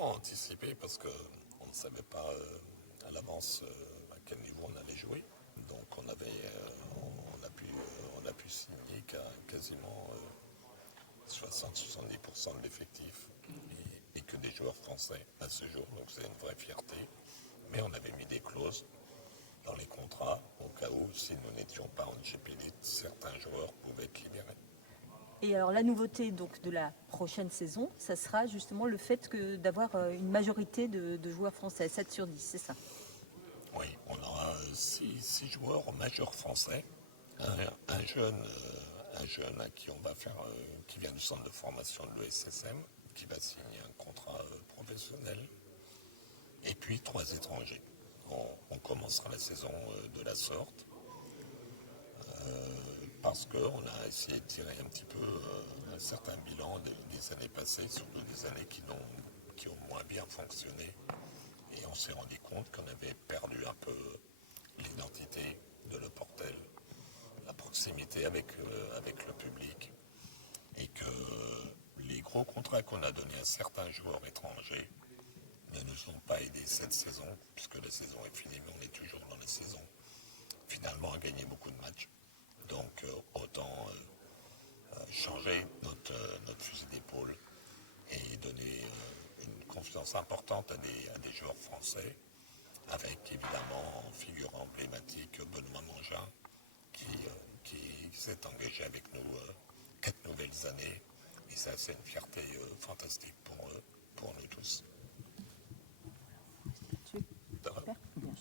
vraiment anticipé parce qu'on ne savait pas à l'avance à quel niveau on allait jouer. Donc on a pu signer quasiment 60-70% de l'effectif et que des joueurs français à ce jour. Donc c'est une vraie fierté. Mais on avait mis des clauses dans les contrats au cas où, si nous n'étions pas en GP Elite, certains joueurs pouvaient être libérés. Et alors la nouveauté donc de la prochaine saison, ça sera justement le fait d'avoir une majorité de joueurs français, 7 sur 10, c'est ça? Oui, on aura 6 joueurs en majeur français. Un jeune à qui on va faire, qui vient du centre de formation de l'ESSM, qui va signer un contrat professionnel. Et puis 3 étrangers. On commencera la saison de la sorte. Parce qu'on a essayé de tirer un petit peu un certain bilan des années passées, surtout des années qui ont moins bien fonctionné. Et on s'est rendu compte qu'on avait perdu un peu l'identité de Le Portel, la proximité avec le public, et que les gros contrats qu'on a donnés à certains joueurs étrangers ne nous ont pas aidés cette saison, puisque la saison est finie, mais on est toujours dans la saison, finalement à gagner beaucoup de matchs. Donc autant changer notre fusil d'épaule et donner une confiance importante à des joueurs français, avec évidemment en figure emblématique Benoît Mangin, qui s'est engagé avec nous 4 nouvelles années. Et ça, c'est une fierté fantastique pour nous tous.